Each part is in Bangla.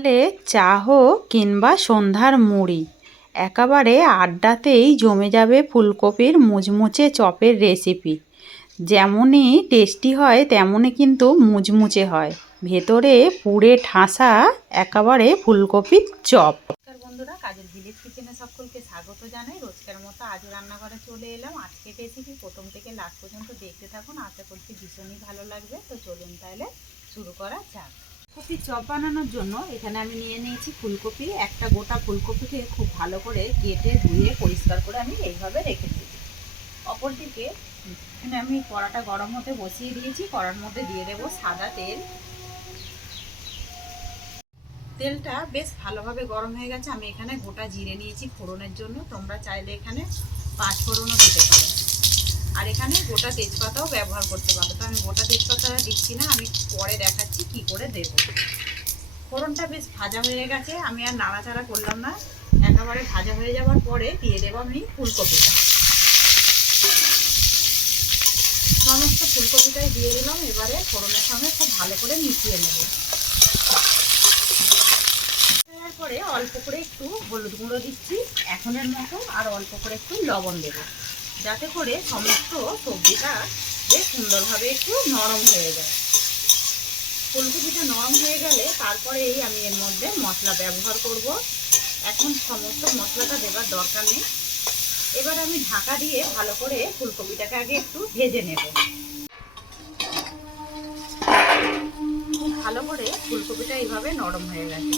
সকালে চা হোক কিংবা সন্ধ্যার মুড়ি, একেবারে আড্ডাতেই জমে যাবে ফুলকপির মুচমুচে চপের রেসিপি। যেমনই টেস্টি হয় তেমনই কিন্তু মুচমুচে হয়, ভেতরে পুরে ঠাসা একেবারে ফুলকপির চপ। নমস্কার বন্ধুরা, কাজের ভিলেজ কিচেনে সকলকে স্বাগত জানাই। রোজকার মতো আজ রান্নাঘরে চলে এলাম। আজকের রেসিপি প্রথম থেকে লাস্ট পর্যন্ত দেখতে থাকুন, আশা করছি ভীষণই ভালো লাগবে। তো চলুন তাহলে শুরু করা যাক। ফুলকপি চপ বানানোর জন্য এখানে আমি নিয়ে নিয়েছি ফুলকপি। একটা গোটা ফুলকপিকে খুব ভালো করে কেটে ধুয়ে পরিষ্কার করে আমি এইভাবে রেখে দিয়েছি। অপরদিকে এখানে আমি কড়াটা গরম হতে বসিয়ে দিয়েছি। কড়ার মধ্যে দিয়ে দেবো সাদা তেল। তেলটা বেশ ভালোভাবে গরম হয়ে গেছে। আমি এখানে গোটা জিরে নিয়েছি ফোড়নের জন্য, তোমরা চাইলে এখানে 5 ফোড়নও দিতে পারো, আর এখানে গোটা তেজপাতাও ব্যবহার করতে পারো। তো আমি গোটা তেজপাতা দিচ্ছি না, আমি পরে দেখাচ্ছি কি করে দেবো। ফোড়নটা বেশ ভাজা হয়ে গেছে, আমি আর নাড়াচাড়া করলাম না। একেবারে ভাজা হয়ে যাওয়ার পরে দিয়ে দেবো আমি ফুলকপিটা। সমস্ত ফুলকপিটাই দিয়ে দিলাম। এবারে ফোড়নের সঙ্গে খুব ভালো করে মিশিয়ে নেব। তারপরে অল্প করে একটু হলুদ গুঁড়ো দিচ্ছি এখনের মতো, আর অল্প করে একটু লবণ দেব, যাতে করে সমস্ত সবজিটা বেশ সুন্দরভাবে একটু নরম হয়ে যায়। ফুলকপিটা নরম হয়ে গেলে তারপরে আমি এর মধ্যে মশলা ব্যবহার করব। এখন সমস্ত মশলাটা দেবার দরকার নেই। এবার আমি ঢাকা দিয়ে ভালো করে ফুলকপিটাকে আগে একটু ভেজে নেব। ভালো করে ফুলকপিটা এইভাবে নরম হয়ে গেছে।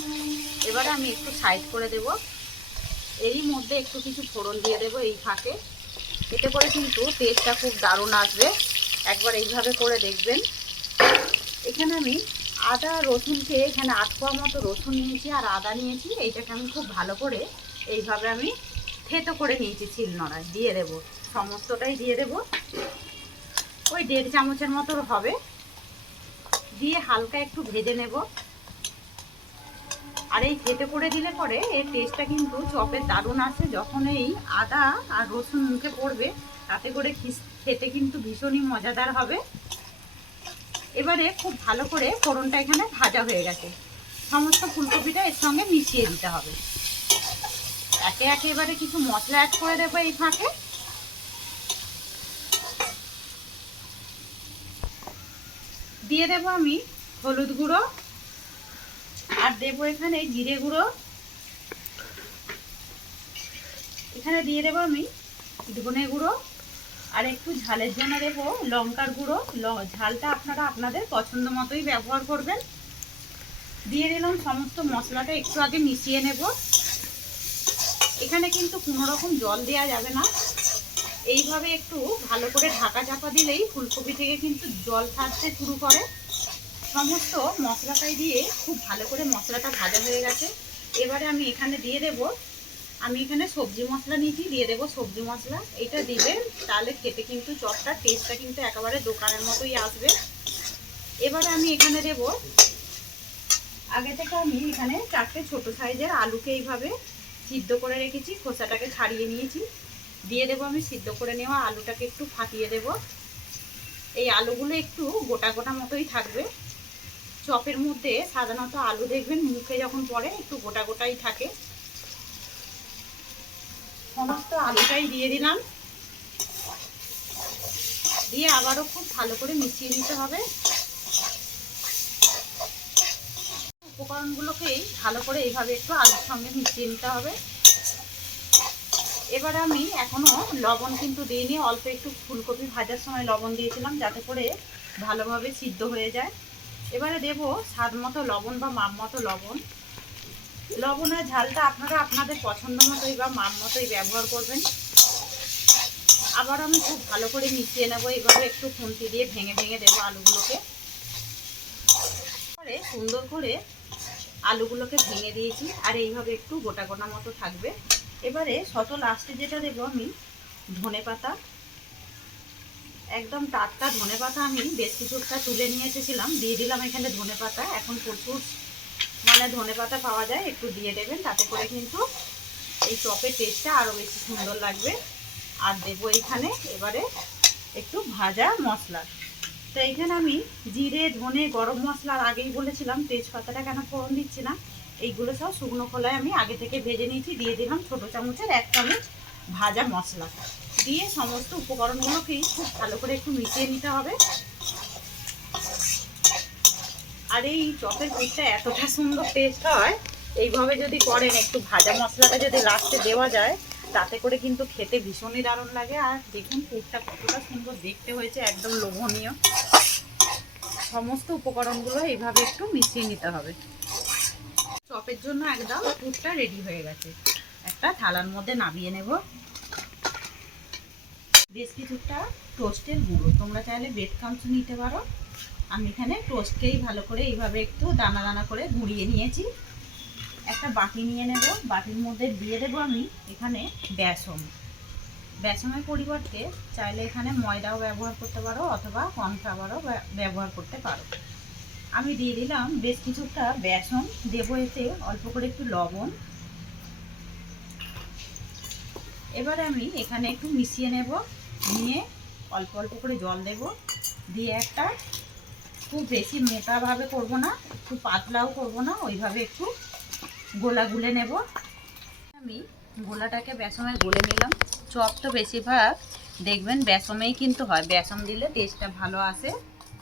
এবার আমি একটু সাইড করে দেব। এরই মধ্যে একটু কিছু ফোড়ন দিয়ে দেবো এই ফাঁকে। এতে করে কিন্তু টেস্টটা খুব দারুণ আসবে, একবার এইভাবে করে দেখবেন। এখানে আমি আদা রসুনকে এখানে 8 কোয়া মতো রসুন নিয়েছি, আর আদা নিয়েছি। এইটাকে আমি খুব ভালো করে এইভাবে আমি থেতো করে নিয়েছি শিলনোড়ায়। দিয়ে দেব, সমস্তটাই দিয়ে দেব। ওই 1.5 চামচের মতো হবে। দিয়ে হালকা একটু ভেজে নেব। আর এই থেতো করে দিলে পরে এর টেস্টটা কিন্তু চপের দারুণ আসে। যখন এই আদা আর রসুন মুখে পড়বে তাতে করে খেতে কিন্তু ভীষণই মজাদার হবে। এবারে খুব ভালো করে ফোড়নটা এখানে ভাজা হয়ে গেছে, সমস্ত ফুলকপিটা এর সঙ্গে মিশিয়ে দিতে হবে। একে একে এবারে কিছু মশলা অ্যাড করে দেবো এই ফাঁকে। দিয়ে দেবো আমি হলুদ গুঁড়ো, আর দেবো এখানে জিরে গুঁড়ো। এখানে দিয়ে দেবো আমি ধনে গুঁড়ো, আর একটু ঝালের জন্য দেবো লঙ্কার গুঁড়ো। ঝালটা আপনারা আপনাদের পছন্দ মতোই ব্যবহার করবেন। দিয়ে দিলাম সমস্ত মশলাটা, একটু আগে মিশিয়ে নেব। এখানে কিন্তু কোনো রকম জল দেওয়া যাবে না। এইভাবে একটু ভালো করে ঢাকা চাপা দিলেই ফুলকপি থেকে কিন্তু জল ছাড়তে শুরু করে। সমস্ত মশলাটাই দিয়ে খুব ভালো করে মশলাটা ভাজা হয়ে গেছে। এবারে আমি এখানে দিয়ে দেব, আমি এখানে সবজি মশলা নিয়েছি, দিয়ে দেবো সবজি মশলা। এটা দিবেন, তাহলে খেতে কিন্তু চপটার টেস্টটা কিন্তু একেবারে দোকানের মতোই আসবে। এবারে আমি এখানে দেব, আগে থেকে আমি এখানে 4টে ছোট সাইজের আলুকে এইভাবে সিদ্ধ করে রেখেছি, খোসাটাকে ছাড়িয়ে নিয়েছি। দিয়ে দেবো আমি সিদ্ধ করে নেওয়া আলুটাকে একটু ফাটিয়ে দেব। এই আলুগুলো একটু গোটা গোটা মতোই থাকবে। চপের মধ্যে সাধারণত আলু দেখবেন মুখে যখন পড়ে একটু গোটা গোটাই থাকে। সমস্ত আলুটাই দিয়ে দিলাম। দিয়ে আবারও খুব ভালো করে মিশিয়ে নিতে হবে। উপকরণগুলোকেই ভালো করে এইভাবে একটু আলুর সঙ্গে মিশিয়ে নিতে হবে। এবার আমি এখনো লবণ কিন্তু দিইনি, অল্প একটু ফুলকপি ভাজার সময় লবণ দিয়েছিলাম যাতে করে ভালোভাবে সিদ্ধ হয়ে যায়। এবারে দেব স্বাদ মতো লবণ বা মাপ মতো লবণ। লবণের ঝালটা আপনারা আপনাদের পছন্দ মতোই বা মাপ মতোই ব্যবহার করবেন। আবার আমি খুব ভালো করে মিশিয়ে নেব। এইভাবে একটু খুন্তি দিয়ে ভেঙে ভেঙে দেবো আলুগুলোকে। পরে সুন্দর করে আলুগুলোকে ভেঙে দিয়েছি, আর এইভাবে একটু গোটা গোটা মতো থাকবে। এবারে লাস্টে যেটা দেবো আমি ধনেপাতা, একদম টাটকা ধনেপাতা। আমি বেশ কিছুটা তুলে নিয়ে এসেছিলাম, দিয়ে দিলাম এখানে ধনেপাতা। এখন প্রচুর ধনেপাতা পাওয়া যায়, একটু দিয়ে দেবেন, তাতে করে কিন্তু এই চপের টেস্টটা আরও বেশি সুন্দর লাগবে। আর দেবো এইখানে এবারে একটু ভাজা মশলা। তো এইখানে আমি জিরে ধনে গরম মশলার আগেই বলেছিলাম তেজপাতাটা কেন ফোড়ন দিচ্ছি না, এইগুলো সব শুকনো খোলায় আমি আগে থেকে ভেজে নিয়েছি। দিয়ে দিলাম ছোটো চামচের 1 চামচ ভাজা মশলা। দিয়ে সমস্ত উপকরণগুলোকেই খুব ভালো করে একটু মিশিয়ে নিতে হবে। আর এই চপের পুরটা এতটা সুন্দর টেস্ট হয়, এইভাবে যদি করেন, একটু ভাজা মশলাটা যদি লাস্টে দেওয়া যায়, তাতে করে কিন্তু খেতে ভীষণই দারুণ লাগে। আর দেখুন পুরটা কতটা সুন্দর দেখতে হয়েছে, একদম লোভনীয়। সমস্ত উপকরণগুলো এইভাবে একটু মিশিয়ে নিতে হবে। চপের জন্য একদম পুরটা রেডি হয়ে গেছে। একটা থালার মধ্যে নামিয়ে নেব। বেশ কিছুটা টোস্টের গুঁড়ো, তোমরা চাইলে ব্রেড ক্রাম্বস নিতে পারো। আমি এখানে টোস্টকেই ভালো করে এইভাবে একটু দানা দানা করে গুঁড়িয়ে নিয়েছি। একটা বাটি নিয়ে নেব। বাটির মধ্যে দিয়ে দেবো আমি এখানে বেসন। বেসনের পরিবর্তে চাইলে এখানে ময়দাও ব্যবহার করতে পারো অথবা কর্নফ্লাওয়ারও ব্যবহার করতে পারো। আমি দিয়ে দিলাম বেশ কিছুটা বেসন, দেবো এতে অল্প করে একটু লবণ। এবারে আমি এখানে একটু মিশিয়ে নেব, নিয়ে অল্প অল্প করে জল দেব। দিয়ে একটা খুব বেশি মোটাভাবে করব না, একটু পাতলাও করব না, ওইভাবে একটু গোলা গুলে নেব। আমি গোলাটাকে বেসনে গলে নিলাম। চপ তো বেশিরভাগ দেখবেন বেসনেই কিন্তু হয়, বেসন দিলে টেস্টটা ভালো আসে,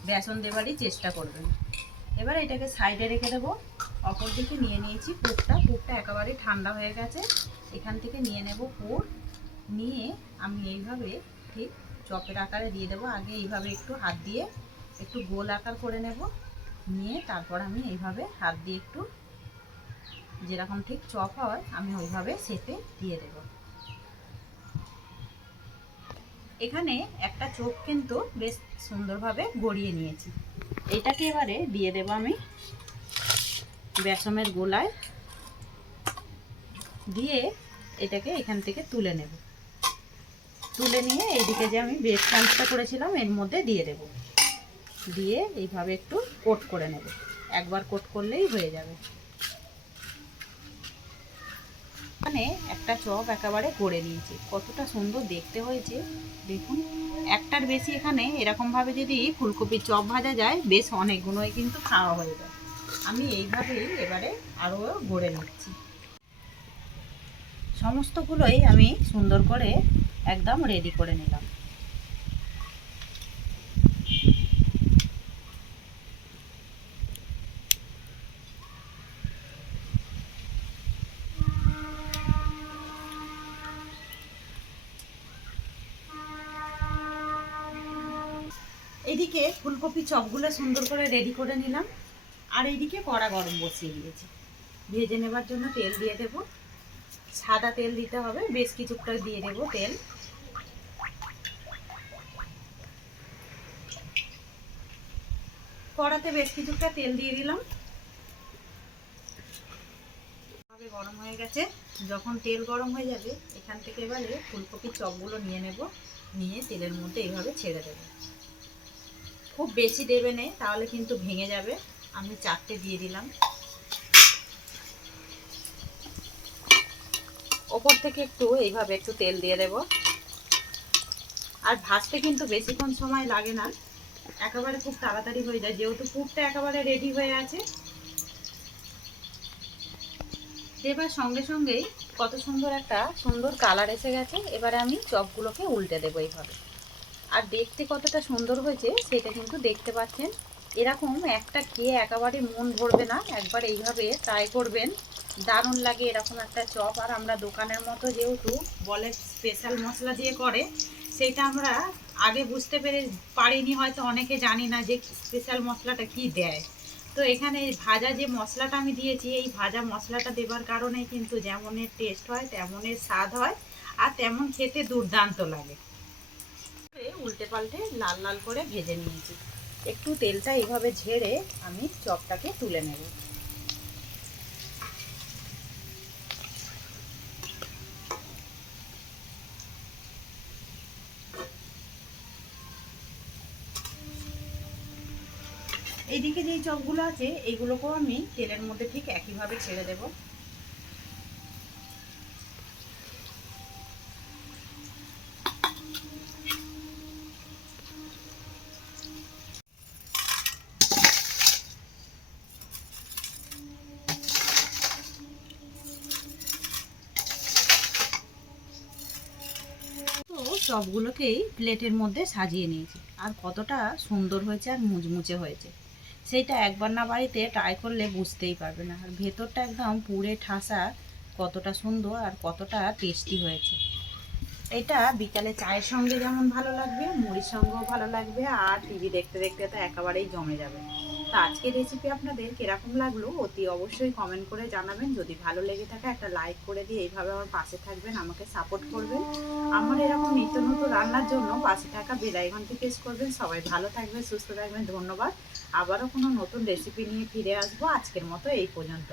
বেসন দেবারই চেষ্টা করবেন। এবার এটাকে সাইডে রেখে দেবো। অপর দিকে নিয়ে নিয়েছি পুরটা। পুরটা একেবারেই ঠান্ডা হয়ে গেছে। এখান থেকে নিয়ে নেব পুর। নিয়ে আমি এইভাবে ঠিক চপের আকারে দিয়ে দেবো। আগে এইভাবে একটু হাত দিয়ে একটু গোল আকার করে নেব। নিয়ে তারপর আমি এইভাবে হাত দিয়ে একটু যেরকম ঠিক চপ হয় আমি ওইভাবে শেপে দিয়ে দেব। এখানে একটা চপ কিন্তু বেশ সুন্দরভাবে গড়িয়ে নিয়েছি। এটাকে এবারে দিয়ে দেব আমি বেসনের গোলায়। দিয়ে এটাকে এখান থেকে তুলে নেব। তুলে নিয়ে এইদিকে যে আমি ব্রেড ক্রাম্বসটা করেছিলাম এর মধ্যে দিয়ে দেব। দিয়ে এইভাবে একটু কোট করে নেব। একবার কোট করলেই হয়ে যাবে। এখানে একটা চপ একেবারে গড়ে নিয়েছি। কতটা সুন্দর দেখতে হয়েছে দেখুন। একটার বেশি এখানে এরকমভাবে যদি ফুলকপির চপ ভাজা যায়, বেশ অনেকগুলোই কিন্তু খাওয়া হয়ে যায়। আমি এইভাবেই এবারে আরও গড়ে নিচ্ছি। সমস্তগুলোই আমি সুন্দর করে একদম রেডি করে নিলাম। এইদিকে ফুলকপি চপগুলো সুন্দর করে রেডি করে নিলাম। আর এইদিকে কড়া গরম বসিয়ে দিয়েছি। ভেজে নেবার জন্য তেল দিয়ে দেব। সাদা তেল দিতে হবে, বেশ কিছুটা দিয়ে দেব তেল। কড়াতে বেশ কিছুটা তেল দিয়ে দিলাম। গরম হয়ে গেছে। যখন তেল গরম হয়ে যাবে, এখান থেকে এবারে ফুলকপির চপগুলো নিয়ে নেব। নিয়ে তেলের মধ্যে এইভাবে ছেড়ে দেব। খুব বেশি দেবে না, তাহলে কিন্তু ভেঙে যাবে। আমি 4টে দিয়ে দিলাম। ওপর থেকে একটু এইভাবে একটু তেল দিয়ে দেব। আর ভাজতে কিন্তু বেশিক্ষণ সময় লাগে না, একেবারে খুব তাড়াতাড়ি হয়ে যায়, যেহেতু পুরটা একেবারে রেডি হয়ে আছে। এবার সঙ্গে সঙ্গেই কত সুন্দর একটা সুন্দর কালার এসে গেছে। এবারে আমি চপগুলোকে উল্টে দেবো এইভাবে। আর দেখতে কতটা সুন্দর হয়েছে সেটা কিন্তু দেখতে পাচ্ছেন। এরকম একটা খেয়ে একেবারে মন ভরবে না, একবার এইভাবে ট্রাই করবেন, দারুণ লাগে এরকম একটা চপ। আর আমরা দোকানের মতো যেহেতু বলে স্পেশাল মশলা দিয়ে করে, সেটা আমরা আগে বুঝতে পারিনি, হয়তো অনেকে জানি না যে স্পেশাল মশলাটা কি দেয়। তো এখানে ভাজা যে মশলাটা আমি দিয়েছি, এই ভাজা মশলাটা দেবার কারণে কিন্তু যেমনের টেস্ট হয়, তেমনের স্বাদ হয়, আর তেমন খেতে দুর্দান্ত লাগে। উল্টে পাল্টে লাল লাল করে ভেজে নিয়েছি। একটু তেলটা এইভাবে ঝেড়ে আমি চপটাকে তুলে নেব। এইদিকে যেই চপগুলো আছে এইগুলোকেও আমি তেলের মধ্যে ঠিক একইভাবে ছেড়ে দেব। চপগুলোকেই প্লেটের মধ্যে সাজিয়ে নিয়েছি। আর কতটা সুন্দর হয়েছে আর মুচমুচে হয়েছে, সেইটা একবার না বাড়িতে ট্রাই করলে বুঝতেই পারবে না। আর ভেতরটা একদম পুরে ঠাসা, কতটা সুন্দর আর কতটা টেস্টি হয়েছে। এটা বিকালে চায়ের সঙ্গে যেমন ভালো লাগবে, মুড়ির সঙ্গেও ভালো লাগবে, আর টিভি দেখতে দেখতে তো একেবারেই জমে যাবে। তো আজকের রেসিপি আপনাদের কিরকম লাগলো অতি অবশ্যই কমেন্ট করে জানাবেন। যদি ভালো লেগে থাকে একটা লাইক করে দিয়ে এইভাবে আমার পাশে থাকবেন, আমাকে সাপোর্ট করবেন। আমার এরকম নিত্য নতুন রান্নার জন্য পাশে থাকা বেল আইকনটি প্রেস করবেন। সবাই ভালো থাকবেন, সুস্থ থাকবেন, ধন্যবাদ। আবারও কোনো নতুন রেসিপি নিয়ে ফিরে আসবো। আজকের মতো এই পর্যন্ত।